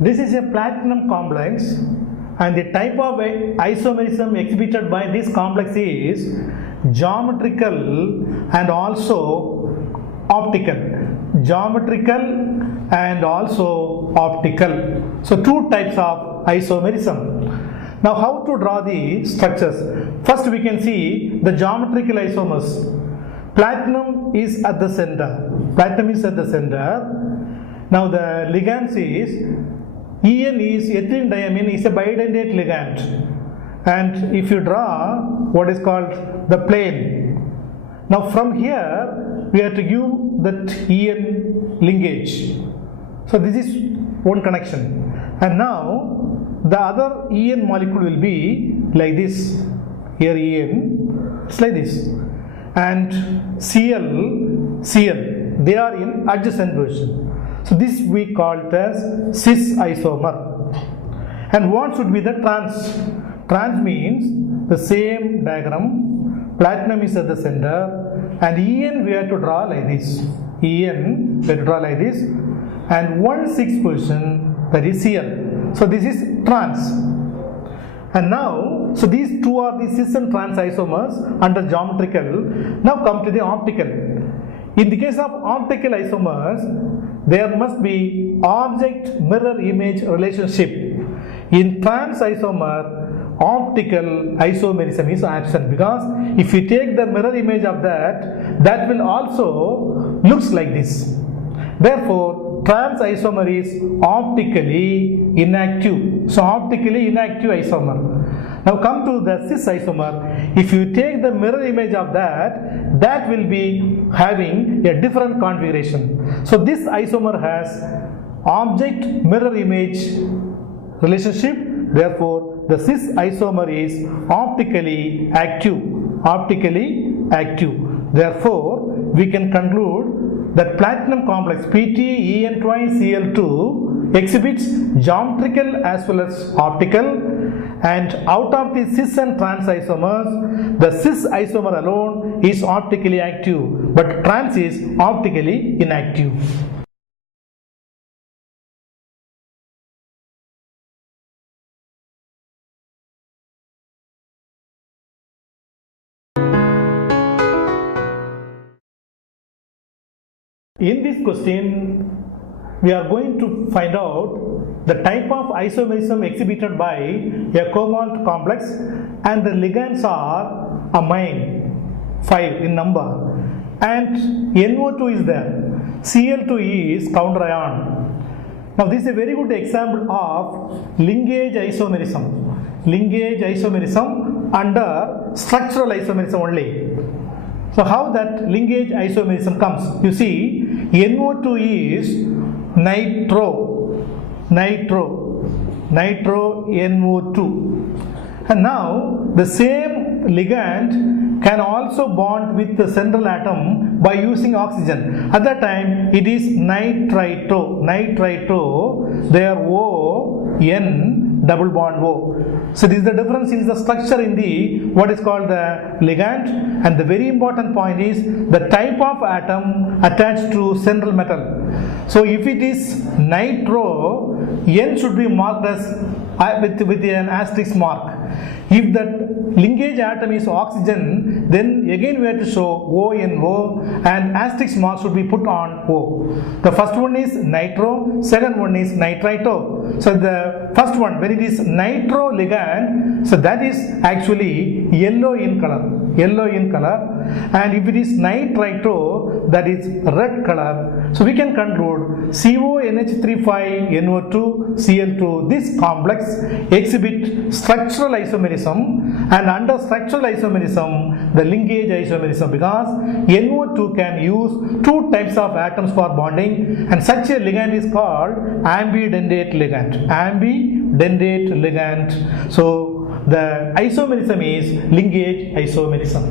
This is a platinum complex, and the type of isomerism exhibited by this complex is geometrical and also optical. Geometrical and also optical. So two types of isomerism. Now how to draw the structures? First we can see the geometrical isomers. Platinum is at the center. Platinum is at the center. Now the ligands is En is ethylene diamine is a bidentate ligand, and if you draw what is called the plane, now from here we have to give that En linkage. So this is one connection, and now the other En molecule will be like this. Here En, it's like this, and Cl, they are in adjacent position. So this we call it as cis isomer. And what should be the trans? Trans means the same diagram. Platinum is at the center, and En we have to draw like this. En we have to draw like this, and 1/6 position, that is Cl. So this is trans. And now, so these two are the cis and trans isomers under geometrical. Now come to the optical. In the case of optical isomers, there must be object mirror image relationship. In trans isomer, optical isomerism is absent, because if you take the mirror image of that will also looks like this. Therefore, trans isomer is optically inactive. So optically inactive isomer. Now come to the cis isomer. If you take the mirror image of that will be having a different configuration. So this isomer has object mirror image relationship. Therefore, the cis isomer is optically active. Optically active. Therefore, we can conclude that platinum complex Pt En twice Cl2 exhibits geometrical as well as optical. And out of the cis and trans isomers, the cis isomer alone is optically active, but trans is optically inactive. In this question, we are going to find out the type of isomerism exhibited by a cobalt complex, and the ligands are amine, 5 in number, and NO2 is there, Cl2 is counter ion. Now this is a very good example of linkage isomerism. Linkage isomerism under structural isomerism only. So how that linkage isomerism comes? You see, NO2 is nitro NO2, and now the same ligand can also bond with the central atom by using oxygen. At that time it is nitrito, there O N double bond O. So this is the difference in the structure in the what is called the ligand, and the very important point is the type of atom attached to central metal. So if it is nitro, N should be marked as with an asterisk mark. If that linkage atom is oxygen, then again we have to show ONO, and asterisk mark should be put on O. The first one is nitro, second one is nitrito. So the first one, when it is nitro ligand, so that is actually yellow in color. And if it is nitrito, that is red color. So we can conclude CONH35NO2 Cl2, this complex exhibit structural isomerism, and under structural isomerism the linkage isomerism, because NO2 can use two types of atoms for bonding, and such a ligand is called ambidentate ligand. So the isomerism is linkage isomerism.